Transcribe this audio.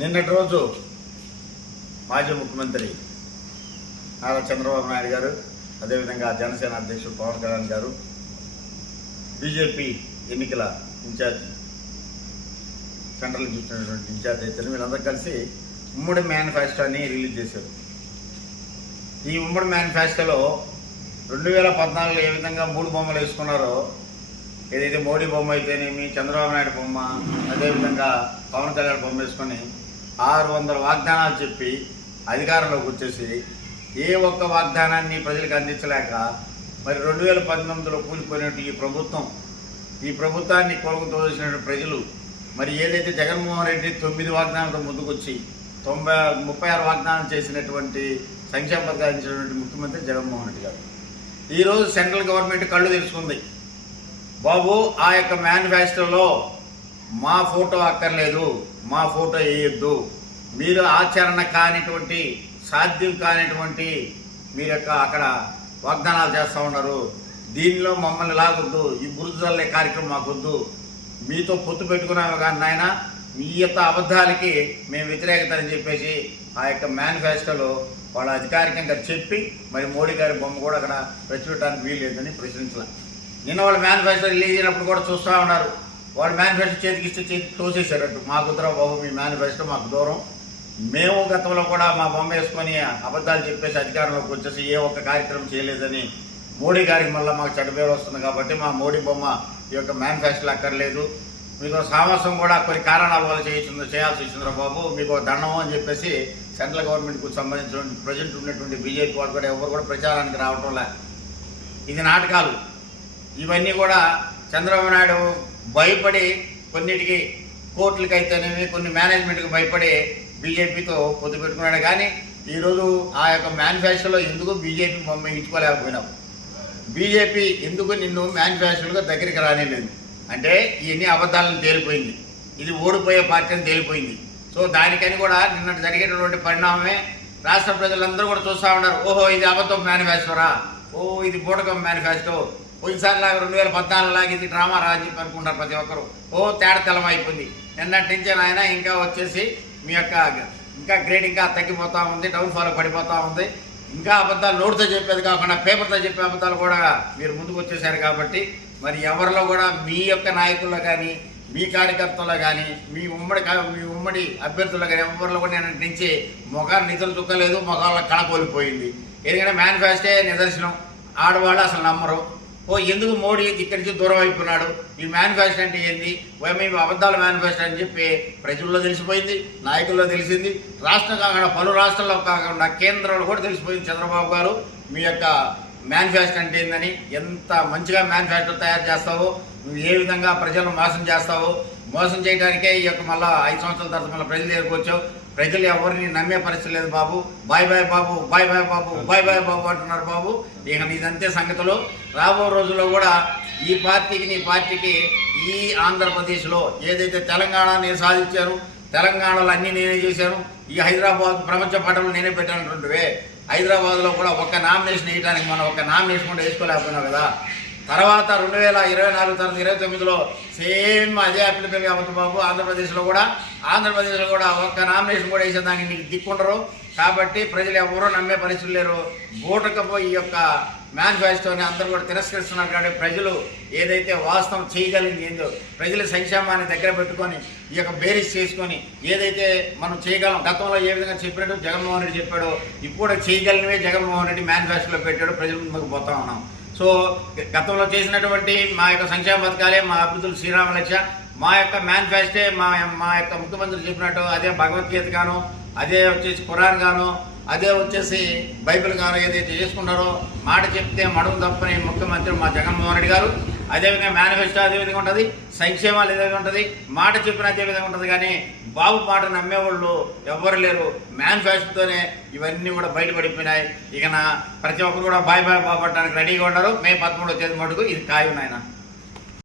నిన్నటి రోజు మాజీ ముఖ్యమంత్రి నారా చంద్రబాబు నాయుడు గారు, అదేవిధంగా జనసేన అధ్యక్షుడు పవన్ కళ్యాణ్ గారు, బీజేపీ ఎన్నికల ఇన్ఛార్జ్ సెంట్రల్ చూసినటువంటి ఇన్ఛార్జ్ అయితే వీళ్ళందరూ కలిసి ఉమ్మడి మేనిఫెస్టోని రిలీజ్ చేశారు. ఈ ఉమ్మడి మేనిఫెస్టోలో 2014లో ఏ విధంగా 3 బొమ్మలు వేసుకున్నారో, ఏదైతే మోడీ బొమ్మ అయితేనేమి, చంద్రబాబు నాయుడు బొమ్మ, అదేవిధంగా పవన్ కళ్యాణ్ బొమ్మ వేసుకొని 600 వాగ్దానాలు చెప్పి అధికారంలోకి వచ్చేసి ఏ ఒక్క వాగ్దానాన్ని ప్రజలకు అందించలేక మరి 2019లో కూలిపోయినట్టు ఈ ప్రభుత్వాన్ని కొలుగుతోసినటువంటి ప్రజలు మరి ఏదైతే జగన్మోహన్ రెడ్డి 9 వాగ్దానాలతో ముందుకొచ్చి 36 వాగ్దానం చేసినటువంటి సంక్షేమ పథకాలు ఇచ్చినటువంటి ముఖ్యమంత్రి జగన్మోహన్ రెడ్డి గారు ఈరోజు సెంట్రల్ గవర్నమెంట్ కళ్ళు తెలుసుకుంది. బాబు, ఆ యొక్క మేనిఫెస్టోలో మా ఫోటో అక్కర్లేదు, మా ఫోటో వేయొద్దు, మీరు ఆచరణ కానిటువంటి సాధ్యం కానిటువంటి మీరు యొక్క అక్కడ వాగ్దానాలు చేస్తూ ఉన్నారు, దీనిలో మమ్మల్ని లాగొద్దు, ఈ బురదల్లే కార్యక్రమం మాకొద్దు, మీతో పొత్తు పెట్టుకున్నాము కానీ నాయన మీ యొక్క అబద్ధాలకి మేము వ్యతిరేకత అని చెప్పేసి ఆ యొక్క మేనిఫెస్టోలో వాళ్ళు అధికారికంగా చెప్పి మరి మోడీ గారి బొమ్మ కూడా అక్కడ ప్రచురించడానికి వీల్లేదని ప్రశ్నించాల. నిన్న వాళ్ళ మేనిఫెస్టో రిలీజ్ అయినప్పుడు కూడా చూస్తూ ఉన్నారు, వాళ్ళు మేనిఫెస్టో చేతికిస్తే చేతికి తోసేశారట్టు, మాకు కుదరా బాబు మీ మేనిఫెస్టో మాకు దూరం, మేము గతంలో కూడా మా బొమ్మ వేసుకొని అబద్ధాలు చెప్పేసి అధికారంలోకి వచ్చేసి ఏ ఒక్క కార్యక్రమం చేయలేదని మోడీ గారికి మళ్ళీ మాకు చెడ్డ పేరు వస్తుంది కాబట్టి మా మోడీ బొమ్మ ఈ యొక్క మేనిఫెస్టోలో అక్కర్లేదు, మీకు సామర్థ్యం కూడా కొన్ని కారణాల వల్ల చేయాల్సి వచ్చిందిరా బాబు, మీకు దండం అని చెప్పేసి సెంట్రల్ గవర్నమెంట్కు సంబంధించిన ప్రజెంట్ ఉన్నటువంటి బీజేపీ వాళ్ళు కూడా ఎవరు కూడా ప్రచారానికి రావటం లే. ఇది నాటకాలు. ఇవన్నీ కూడా చంద్రబాబు నాయుడు భయపడి కొన్నిటికి కోర్టులకి అయితేనేమి కొన్ని మేనేజ్మెంట్కి భయపడి బీజేపీతో పొత్తు పెట్టుకున్నాడు. కానీ ఈరోజు ఆ యొక్క మేనిఫెస్టోలో ఎందుకు బీజేపీ బొమ్మ ఇచ్చుకోలేకపోయినావు, బీజేపీ ఎందుకు నిన్ను మేనిఫెస్టోలుగా దగ్గరికి రానిలేదు అంటే ఇవన్నీ అబద్ధాలను తేలిపోయింది, ఇది ఓడిపోయే పార్టీ అని తేలిపోయింది. సో దానికని కూడా నిన్న జరిగేటటువంటి పరిణామమే రాష్ట్ర ప్రజలందరూ కూడా చూస్తూ ఉన్నారు, ఓహో ఇది అబద్ధం మేనిఫెస్టోరా, ఓ ఇది బూటకం మేనిఫెస్టో, పోయినసారి లాగా 2014 లాగా ఇది డ్రామా రా అని చెప్పి అనుకుంటారు ప్రతి ఒక్కరు. ఓ తేడా తెలం అయిపోయింది, నిన్నటి నుంచే నాయన ఇంకా వచ్చేసి మీ యొక్క ఇంకా గ్రేడ్ ఇంకా తగ్గిపోతూ ఉంది, డౌన్ఫాల్ పడిపోతూ ఉంది, ఇంకా అబద్ధాలు నోటితో చెప్పేది కాకుండా పేపర్తో చెప్పే అబద్ధాలు కూడా మీరు ముందుకు వచ్చేసారు. కాబట్టి మరి ఎవరిలో కూడా మీ యొక్క నాయకుల్లో కానీ మీ కార్యకర్తల్లో కానీ మీ ఉమ్మడి అభ్యర్థుల్లో కానీ ఎవరిలో కూడా నేను నుంచి ముఖాన్ని నిధులు చుక్కలేదు, ముఖాల్లో కళకోలిపోయింది. ఎందుకంటే మేనిఫెస్టో నిదర్శనం, ఆడవాళ్ళు అసలు నమ్మరు. ఓ ఎందుకు మోడీ ఇక్కడి నుంచి దూరం అయిపోయినాడు, ఈ మేనిఫెస్టో అంటే ఏంది, మేము అబద్ధాల మేనిఫెస్టో అని చెప్పి ప్రజల్లో తెలిసిపోయింది, నాయకుల్లో తెలిసింది, రాష్ట్రం కాకుండా పలు రాష్ట్రాల్లో కాకుండా కేంద్రంలో కూడా తెలిసిపోయింది. చంద్రబాబు గారు మీ యొక్క మేనిఫెస్టో అంటే ఏందని, ఎంత మంచిగా మేనిఫెస్టో తయారు చేస్తావో, నువ్వు ఏ విధంగా ప్రజలను మోసం చేస్తావో, మోసం చేయడానికే ఈ యొక్క మళ్ళీ 5 సంవత్సరాల తర్వాత మళ్ళీ ప్రజల దగ్గరకు వచ్చావు. ప్రజలు ఎవరిని నమ్మే పరిస్థితి లేదు బాబు, బాయ్ బాయ్ బాబు, బాయ్ బాయ్ బాబు, బాయ్ బాయ్ బాబు అంటున్నారు బాబు. ఇక నీదంతే సంగతులు. రాబో రోజుల్లో కూడా ఈ పార్టీకి నీ పార్టీకి ఈ ఆంధ్రప్రదేశ్లో ఏదైతే తెలంగాణ నేను సాధించాను, తెలంగాణలో అన్నీ నేనే చేశాను, ఈ హైదరాబాద్ ప్రపంచ పటంలో నేనే పెట్టానంటుంటివే, హైదరాబాద్లో కూడా ఒక్క నామినేషన్ వేయడానికి మనం ఒక్క నామినేషన్ కూడా వేసుకోలేకపోయినావు కదా. తర్వాత 2024 తర్వాత 2029లో సేమ్ అదే అప్లికబుల్ కాబట్టి బాబు ఆంధ్రప్రదేశ్లో కూడా ఒక్క నామినేషన్ కూడా వేసేదానికి నీకు దిక్కుండరు. కాబట్టి ప్రజలు ఎవరో నమ్మే పరిస్థితులు లేరు. బూటకపు ఈ యొక్క మేనిఫెస్టోని అందరూ కూడా తిరస్కరిస్తున్నారు. కాబట్టి ప్రజలు ఏదైతే వాస్తవం చేయగలిగింది ఏందో ప్రజల సంక్షేమాన్ని దగ్గర పెట్టుకొని ఈ యొక్క బేరీస్ చేసుకొని ఏదైతే మనం చేయగలం, గతంలో ఏ విధంగా చెప్పినట్టు జగన్మోహన్ రెడ్డి చెప్పాడో ఇప్పుడు చేయగలిగినవే జగన్మోహన్ రెడ్డి మేనిఫెస్టోలో పెట్టాడు, ప్రజల ముందుకు పోతా ఉన్నాం. సో గతంలో చేసినటువంటి మా యొక్క సంక్షేమ పథకాలే మా అభివృద్ధులు శ్రీరామలక్ష్య, మా యొక్క మేనిఫెస్టో మా యొక్క ముఖ్యమంత్రి చెప్పినట్టు అదే భగవద్గీత గాను, అదే వచ్చేసి ఖురాన్ గాను, అదే వచ్చేసి బైబిల్ గాను ఏదైతే చేసుకున్నారో మాట చెప్తే మడుగు తప్పని ముఖ్యమంత్రి మా జగన్మోహన్ రెడ్డి గారు. అదేవిధంగా మేనిఫెస్టో అదే విధంగా ఉంటుంది, సంక్షేమాలు ఇదే ఉంటుంది, మాట చెప్పిన అదే విధంగా ఉంటుంది. కానీ బాబు మాట నమ్మేవాళ్ళు ఎవ్వరు లేరు. మేనిఫెస్టోతోనే ఇవన్నీ కూడా బయటపడిపోయినాయి. ఇక ప్రతి ఒక్కరు కూడా బాయ్ బాయ్ బాబు అంటానికి రెడీగా ఉన్నారు. మే 13వ తేదీ మటుకు ఇది ఖాయం నాయన.